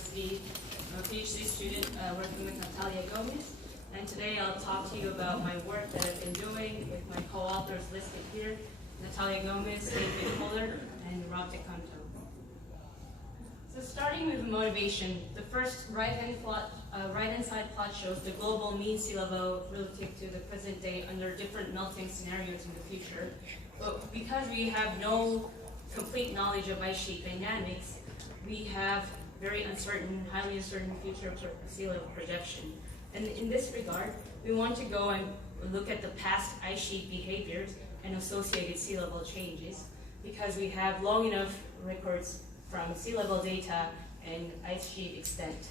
University, I'm a PhD student working with Natalia Gomez, and today I'll talk to you about my work that I've been doing with my co-authors listed here, Natalia Gomez, David Fuller, and Rob DeCanto. So starting with the motivation, the first right-hand side plot shows the global mean sea level relative to the present day under different melting scenarios in the future. But because we have no complete knowledge of ice sheet dynamics, we have very uncertain, highly uncertain future sea level projection. And in this regard, we want to go and look at the past ice sheet behaviors and associated sea level changes, because we have long enough records from sea level data and ice sheet extent.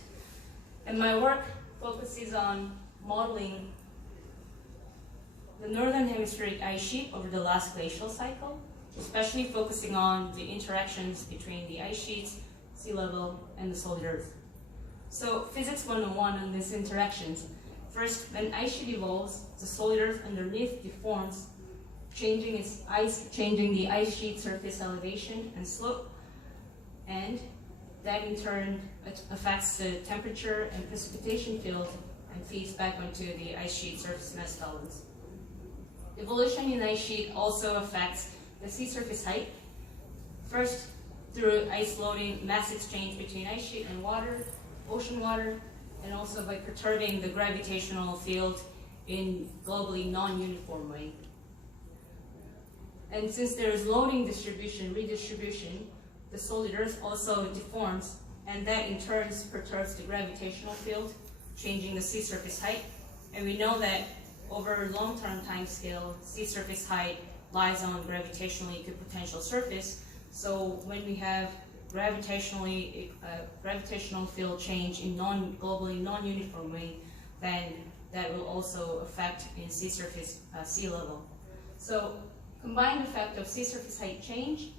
And my work focuses on modeling the northern hemispheric ice sheet over the last glacial cycle, especially focusing on the interactions between the ice sheets, sea level, and the solid Earth. So Physics 101 on these interactions. First, when ice sheet evolves, the solid Earth underneath deforms, changing the ice sheet surface elevation and slope, and that in turn affects the temperature and precipitation field and feeds back onto the ice sheet surface mass balance. Evolution in ice sheet also affects the sea surface height. First, through ice loading, mass exchange between ice sheet and water, ocean water, and also by perturbing the gravitational field in globally non-uniform way. And since there is loading distribution, redistribution, the solid Earth also deforms, and that in turn perturbs the gravitational field, changing the sea surface height. And we know that over a long-term time scale, sea surface height lies on gravitational equipotential surface. So when we have gravitational field change in globally non-uniform way, then that will also affect in sea surface sea level. So combined effect of sea surface height change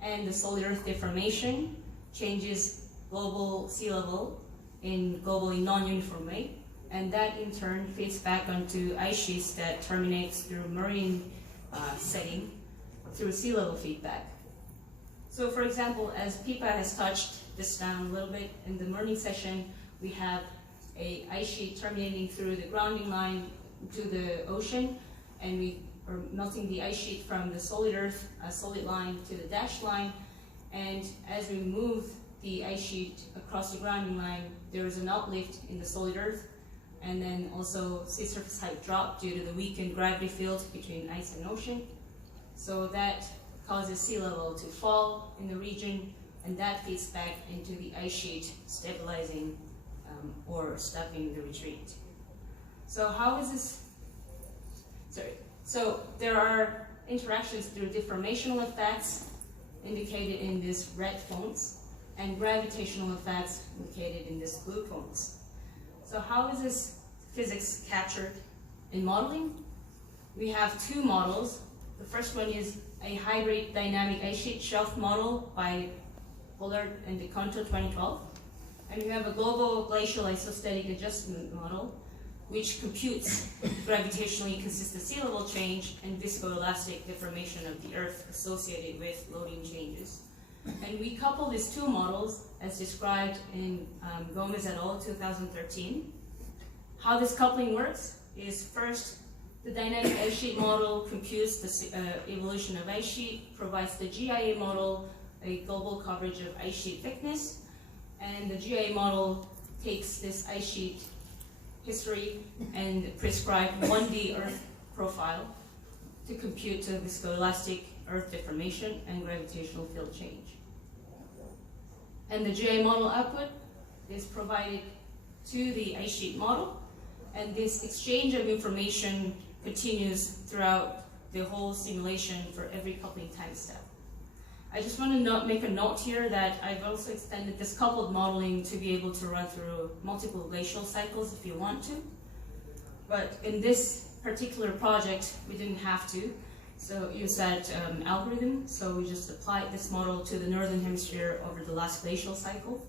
and the solid Earth deformation changes global sea level in globally non-uniform way, and that in turn feeds back onto ice sheets that terminates through marine setting through sea level feedback. So for example, as Pipa has touched this down a little bit in the morning session, we have a ice sheet terminating through the grounding line to the ocean, and we are melting the ice sheet from the solid Earth solid line to the dashed line, and as we move the ice sheet across the grounding line, there is an uplift in the solid Earth, and then also sea surface height drop due to the weakened gravity field between ice and ocean. So that causes sea level to fall in the region, and that feeds back into the ice sheet, stabilizing or stopping the retreat. So how is this? So there are interactions through deformational effects indicated in these red fonts, and gravitational effects indicated in this blue fonts. So how is this physics captured in modeling? We have two models. The first one is a hybrid dynamic ice sheet shelf model by Bullard and DeCanto 2012. And we have a global glacial isostatic adjustment model, which computes gravitationally consistent sea level change and viscoelastic deformation of the Earth associated with loading changes. And we couple these two models as described in Gomez et al. 2013. How this coupling works is, first, the dynamic ice sheet model computes the evolution of ice sheet, provides the GIA model a global coverage of ice sheet thickness, and the GIA model takes this ice sheet history and prescribe 1D Earth profile to compute the viscoelastic Earth deformation and gravitational field change. And the GIA model output is provided to the ice sheet model, and this exchange of information continues throughout the whole simulation for every coupling time step. I just want to make a note here that I've also extended this coupled modeling to be able to run through multiple glacial cycles if you want to. But in this particular project, we didn't have to. So use that algorithm. So we just applied this model to the northern hemisphere over the last glacial cycle.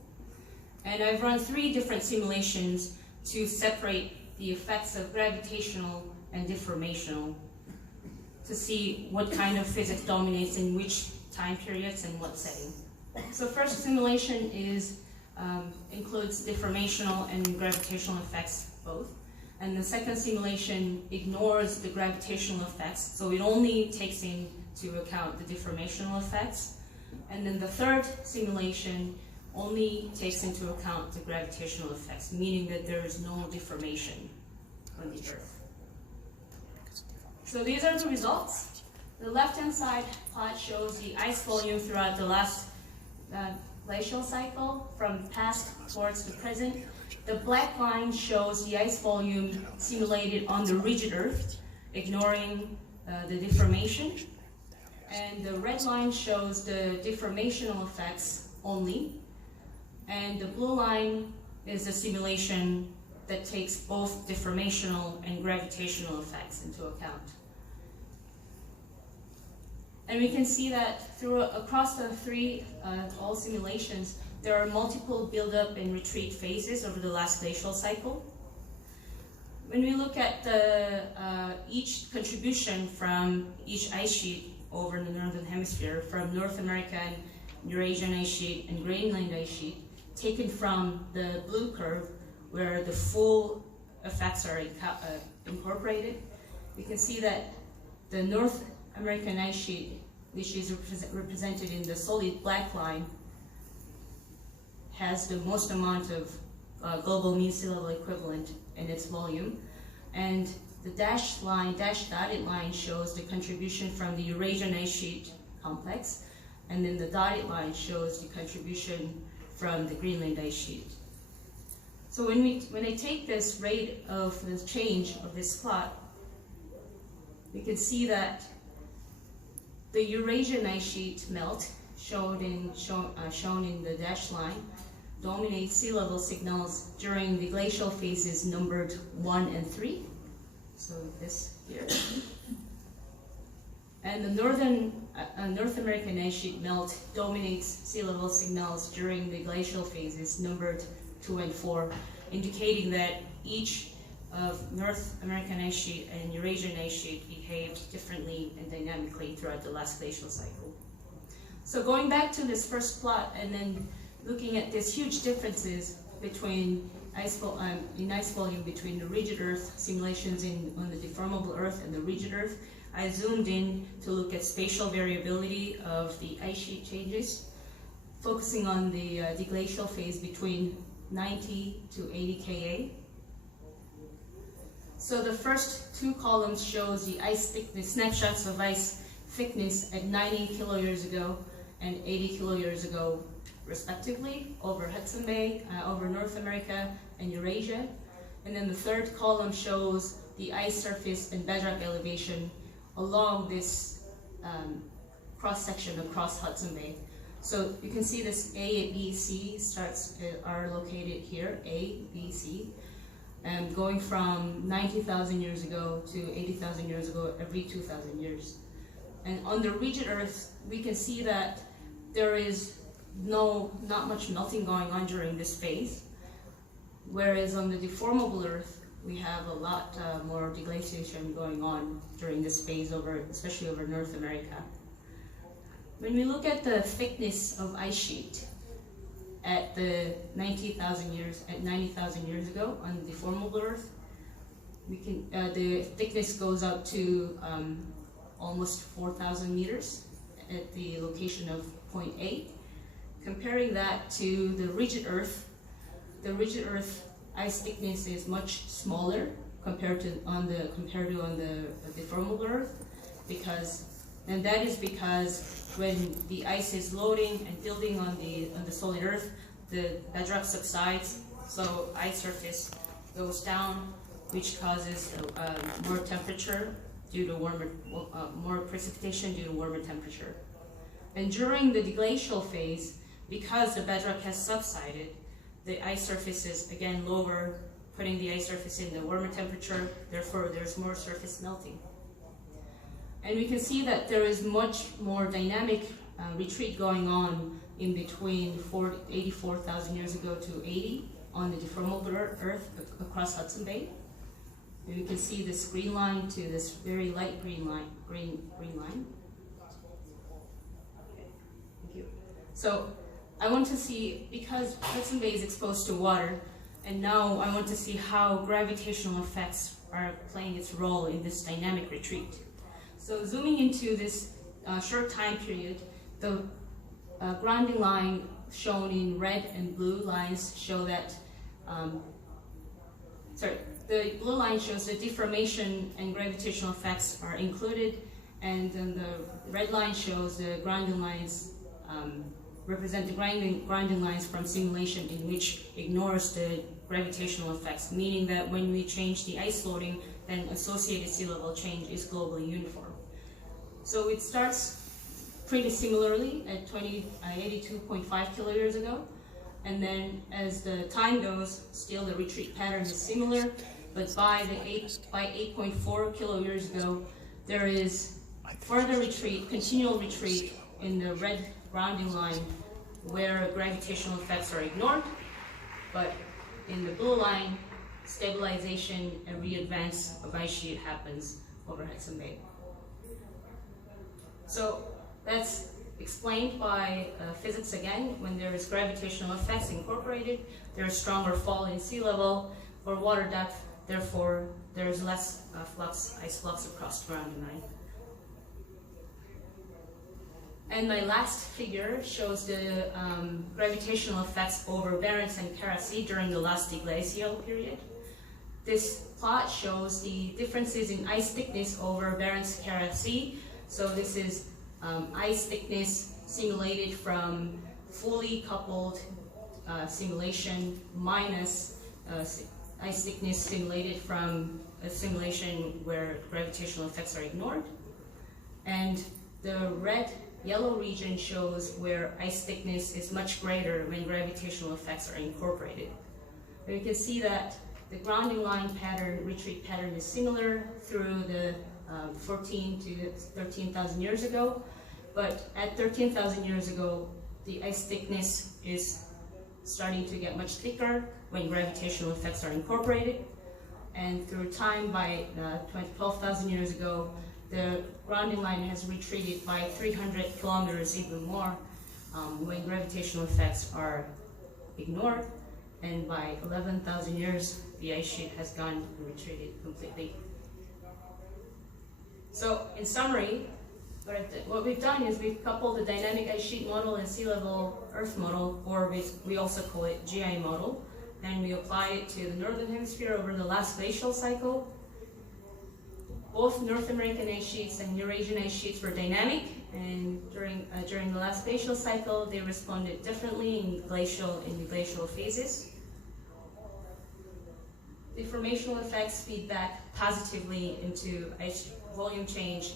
And I've run 3 different simulations to separate the effects of gravitational and deformational to see what kind of physics dominates in which time periods and what setting. So first simulation is includes deformational and gravitational effects both. And the second simulation ignores the gravitational effects, so it only takes into account the deformational effects. And then the third simulation only takes into account the gravitational effects, meaning that there is no deformation on the Earth. So these are the results. The left-hand side plot shows the ice volume throughout the last glacial cycle, from past towards the present. The black line shows the ice volume simulated on the rigid Earth, ignoring the deformation. And the red line shows the deformational effects only. And the blue line is a simulation that takes both deformational and gravitational effects into account. And we can see that across the three all simulations, there are multiple build-up and retreat phases over the last glacial cycle. When we look at each contribution from each ice sheet over the Northern Hemisphere, from North America and Eurasian ice sheet and Greenland ice sheet, taken from the blue curve, where the full effects are incorporated, we can see that the North American ice sheet, which is represented in the solid black line, has the most amount of global mean sea level equivalent in its volume. And the dashed dotted line shows the contribution from the Eurasian ice sheet complex, and then the dotted line shows the contribution from the Greenland ice sheet. So when I take this rate of the change of this plot, we can see that the Eurasian ice sheet melt, shown in the dashed line, dominates sea level signals during the glacial phases numbered 1 and 3. So this here. And the North American ice sheet melt dominates sea level signals during the glacial phases numbered 2 and 4, indicating that each of North American ice sheet and Eurasian ice sheet behaved differently and dynamically throughout the last glacial cycle. So going back to this first plot and then looking at these huge differences between ice volume between the rigid Earth simulations on the deformable Earth and the rigid Earth, I zoomed in to look at spatial variability of the ice sheet changes, focusing on the deglacial phase between 90 to 80 Ka. So the first two columns shows the ice thickness, snapshots of ice thickness at 90 kiloyears ago and 80 kiloyears ago, respectively, over Hudson Bay, over North America and Eurasia. And then the third column shows the ice surface and bedrock elevation along this cross-section across Hudson Bay. So you can see this A, B, C are located here, A, B, C, and going from 90,000 years ago to 80,000 years ago every 2,000 years. And on the rigid Earth, we can see that there is not much melting going on during this phase, whereas on the deformable Earth, we have a lot more deglaciation going on during this phase, especially over North America. When we look at the thickness of ice sheet at the 90,000 years ago on the deformable Earth, the thickness goes up to almost 4,000 meters at the location of point A. Comparing that to the rigid Earth ice thickness is much smaller compared to on the deformable Earth, and that is because when the ice is loading and building on the solid Earth, the bedrock subsides, so ice surface goes down, which causes more temperature due to more precipitation due to warmer temperature. And during the deglacial phase, because the bedrock has subsided, the ice surface is again lower, putting the ice surface in the warmer temperature, therefore there's more surface melting. And we can see that there is much more dynamic retreat going on in between 84,000 years ago to 80 on the deformable Earth across Hudson Bay. And we can see this green line to this very light green line. Okay, thank you. So I want to see, because Hudson Bay is exposed to water, and now I want to see how gravitational effects are playing its role in this dynamic retreat. So zooming into this short time period, the grounding line shown in red and blue lines show that, the blue line shows the deformation and gravitational effects are included, and then the red line shows the grounding lines, represent the grounding lines from simulation in which ignores the gravitational effects, meaning that when we change the ice loading, then associated sea level change is globally uniform. So it starts pretty similarly at 82.5 kiloyears ago, and then as the time goes, still the retreat pattern is similar, but by 8.4 kiloyears ago, there is further retreat, continual retreat in the red grounding line where gravitational effects are ignored, but in the blue line, stabilization and re-advance of ice sheet happens over Hudson Bay. So that's explained by physics again. When there is gravitational effects incorporated, there is stronger fall in sea level or water depth, therefore there is less ice flux across the grounding line. And my last figure shows the gravitational effects over Barents and Kara Sea during the last deglacial period. This plot shows the differences in ice thickness over Barents Kara Sea. So this is ice thickness simulated from fully coupled simulation minus ice thickness simulated from a simulation where gravitational effects are ignored. And the yellow region shows where ice thickness is much greater when gravitational effects are incorporated. And you can see that the grounding line pattern, retreat pattern, is similar through the 14 to 13,000 years ago, but at 13,000 years ago, the ice thickness is starting to get much thicker when gravitational effects are incorporated, and through time, by 12,000 years ago, the grounding line has retreated by 300 kilometers, even more, when gravitational effects are ignored, and by 11,000 years, the ice sheet has gone and retreated completely. So, in summary, what we've done is we've coupled the dynamic ice sheet model and sea level Earth model, or we also call it GI model, and we apply it to the Northern Hemisphere over the last glacial cycle. Both North American ice sheets and Eurasian ice sheets were dynamic, and during the last glacial cycle, they responded differently in the glacial phases. Deformational effects feed back positively into ice volume change,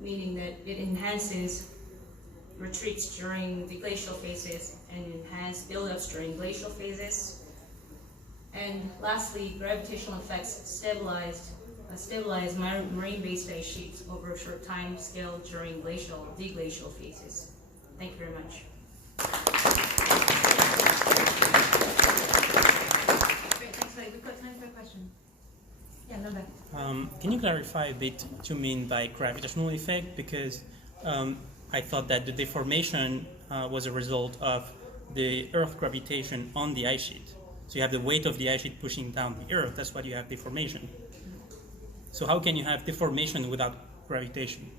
meaning that it enhances retreats during the glacial phases and enhanced buildups during glacial phases. And lastly, gravitational effects stabilize marine-based ice sheets over a short time scale during deglacial phases. Thank you very much. Great, thanks. We've got time for a question. Yeah, Nanda. Can you clarify a bit what you mean by gravitational effect? Because I thought that the deformation was a result of the Earth gravitation on the ice sheet. So you have the weight of the ice sheet pushing down the Earth. That's why you have deformation. So how can you have deformation without gravitation?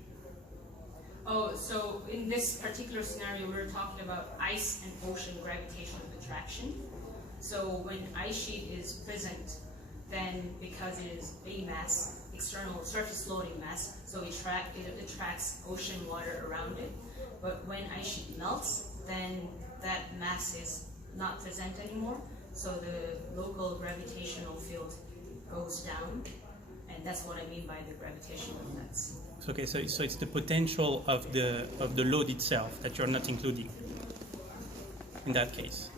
Oh, so in this particular scenario, we're talking about ice and ocean gravitational attraction. So when ice sheet is present, then because it is a mass, external surface loading mass, so it attracts ocean water around it. But when ice sheet melts, then that mass is not present anymore, so the local gravitational field goes down, and that's what I mean by the gravitational effects. Okay, so it's the potential of the load itself that you're not including in that case.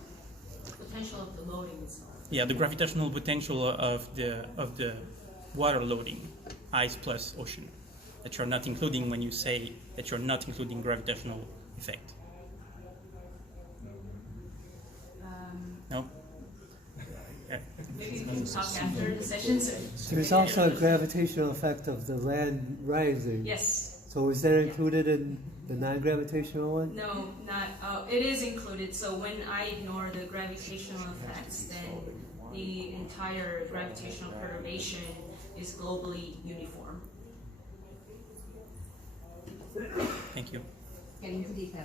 Potential of the loading itself. Yeah, the gravitational potential of the water loading, ice plus ocean, that you're not including when you say that you're not including gravitational effect. No? Okay. Maybe we can talk after the session. There's also a gravitational effect of the land rising. Yes. So is that included in The non-gravitational one? No, not. It is included. So when I ignore the gravitational effects, then the entire gravitational perturbation is globally uniform. Thank you. Getting into detail.